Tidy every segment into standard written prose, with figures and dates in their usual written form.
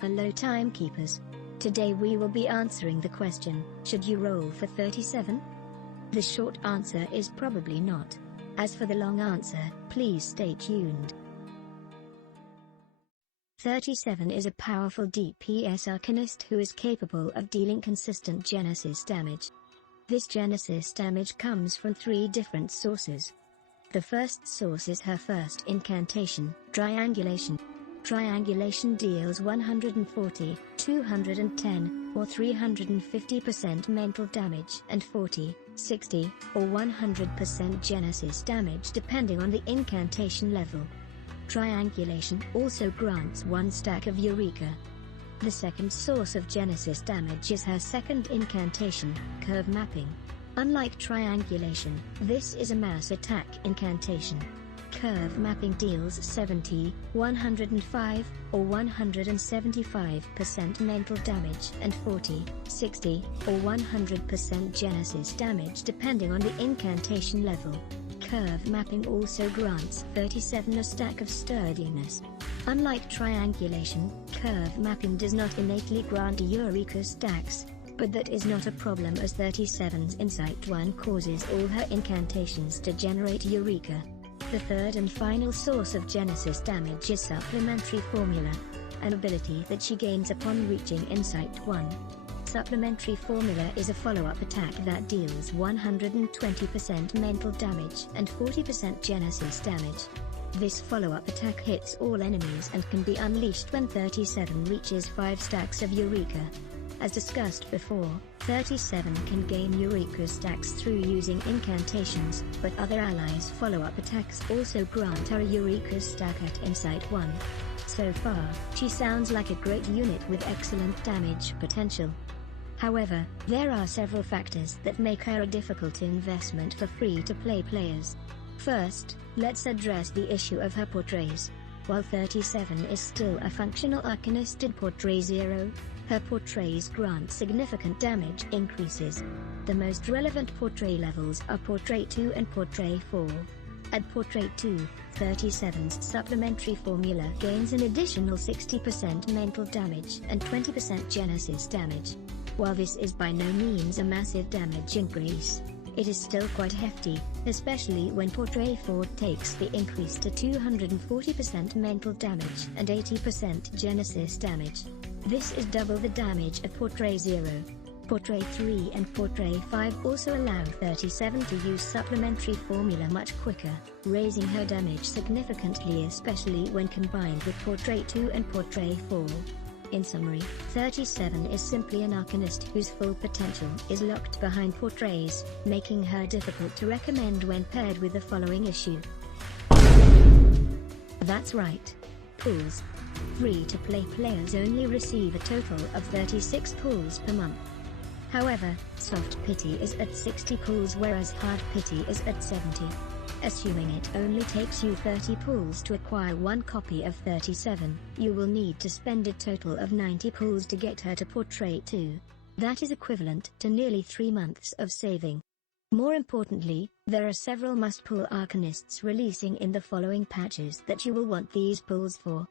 Hello timekeepers. Today we will be answering the question, should you roll for 37? The short answer is probably not. As for the long answer, please stay tuned. 37 is a powerful DPS Arcanist who is capable of dealing consistent Genesis damage. This Genesis damage comes from 3 different sources. The first source is her first incantation, Triangulation. Triangulation deals 140, 210, or 350% mental damage and 40, 60, or 100% Genesis damage depending on the incantation level. Triangulation also grants 1 stack of Eureka. The second source of Genesis damage is her second incantation, Curve Mapping. Unlike Triangulation, this is a mass attack incantation. Curve Mapping deals 70, 105, or 175% mental damage and 40, 60, or 100% Genesis damage depending on the incantation level. Curve Mapping also grants 37 a stack of Sturdiness. Unlike Triangulation, Curve Mapping does not innately grant Eureka stacks, but that is not a problem as 37's Insight 1 causes all her incantations to generate Eureka. The third and final source of Genesis damage is Supplementary Formula, an ability that she gains upon reaching Insight 1. Supplementary Formula is a follow-up attack that deals 120% mental damage and 40% Genesis damage. This follow-up attack hits all enemies and can be unleashed when 37 reaches 5 stacks of Eureka. As discussed before, 37 can gain Eureka stacks through using incantations, but other allies' follow-up attacks also grant her a Eureka stack at Insight 1. So far, she sounds like a great unit with excellent damage potential. However, there are several factors that make her a difficult investment for free-to-play players. First, let's address the issue of her Portrays. While 37 is still a functional Arcanist in Portray 0, her Portrays grant significant damage increases. The most relevant Portray levels are Portray 2 and Portray 4. At Portray 2, 37's Supplementary Formula gains an additional 60% mental damage and 20% Genesis damage. While this is by no means a massive damage increase, it is still quite hefty, especially when Portray 4 takes the increase to 240% mental damage and 80% Genesis damage. This is double the damage of Portray 0. Portray 3 and Portray 5 also allow 37 to use Supplementary Formula much quicker, raising her damage significantly especially when combined with Portray 2 and Portray 4. In summary, 37 is simply an Arcanist whose full potential is locked behind Portrays, making her difficult to recommend when paired with the following issue. That's right. Pulls. Free-to-play players only receive a total of 36 pulls per month. However, soft pity is at 60 pulls whereas hard pity is at 70. Assuming it only takes you 30 pulls to acquire 1 copy of 37, you will need to spend a total of 90 pulls to get her to Portray 2. That is equivalent to nearly 3 months of saving. More importantly, there are several must-pull Arcanists releasing in the following patches that you will want these pulls for.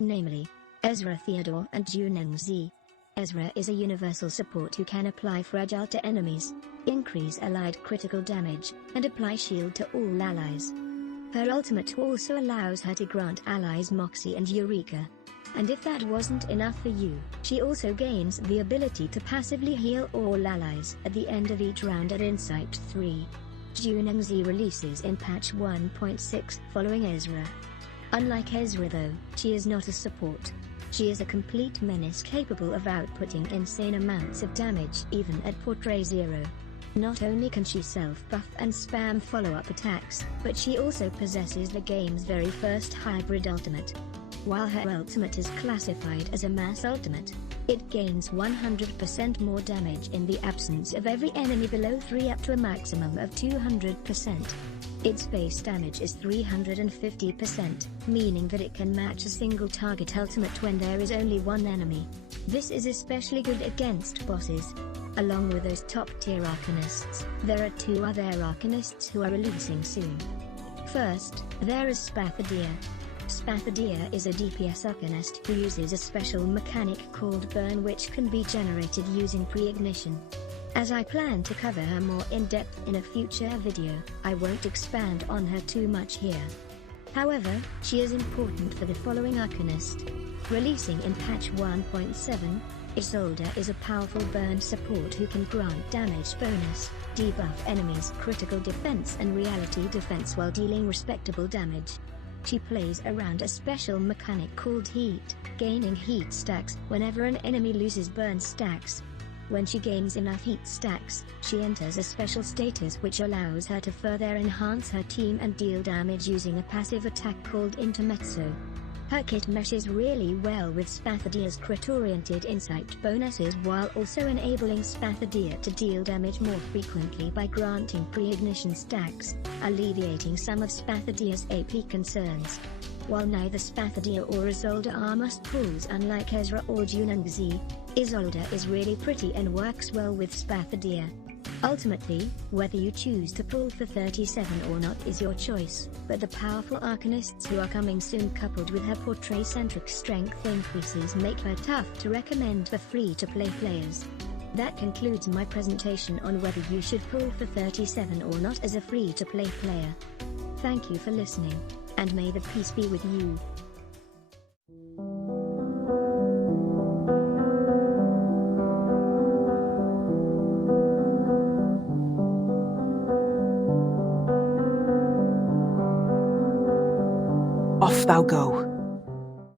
Namely, Ezra, Theodore and Jiu Niangzi. Ezra is a universal support who can apply Fragile to enemies, increase allied critical damage, and apply shield to all allies. Her ultimate also allows her to grant allies Moxie and Eureka. And if that wasn't enough for you, she also gains the ability to passively heal all allies at the end of each round at Insight 3. Jiu Niangzi releases in patch 1.6 following Ezra. Unlike Ezra though, she is not a support. She is a complete menace capable of outputting insane amounts of damage even at Portray 0. Not only can she self-buff and spam follow-up attacks, but she also possesses the game's very first hybrid ultimate. While her ultimate is classified as a mass ultimate, it gains 100% more damage in the absence of every enemy below 3 up to a maximum of 200%. Its base damage is 350%, meaning that it can match a single target ultimate when there is only 1 enemy. This is especially good against bosses. Along with those top-tier Arcanists, there are 2 other Arcanists who are releasing soon. First, there is Spathodea. Spathodea is a DPS Arcanist who uses a special mechanic called burn which can be generated using pre-ignition. As I plan to cover her more in depth in a future video, I won't expand on her too much here. However, she is important for the following Arcanist. Releasing in patch 1.7, Isolde is a powerful burn support who can grant damage bonus, debuff enemies' critical defense and reality defense while dealing respectable damage. She plays around a special mechanic called heat, gaining heat stacks whenever an enemy loses burn stacks. When she gains enough heat stacks, she enters a special status which allows her to further enhance her team and deal damage using a passive attack called Intermezzo. Her kit meshes really well with Spathodea's crit-oriented insight bonuses while also enabling Spathodea to deal damage more frequently by granting pre-ignition stacks, alleviating some of Spathodea's AP concerns. While neither Spathodea or Isolde are must-pulls unlike Ezra or Jiu Niangzi, Isolde is really pretty and works well with Spathodea. Ultimately, whether you choose to pull for 37 or not is your choice, but the powerful Arcanists who are coming soon coupled with her Portray-centric strength increases make her tough to recommend for free-to-play players. That concludes my presentation on whether you should pull for 37 or not as a free-to-play player. Thank you for listening, and may the peace be with you. Off thou go.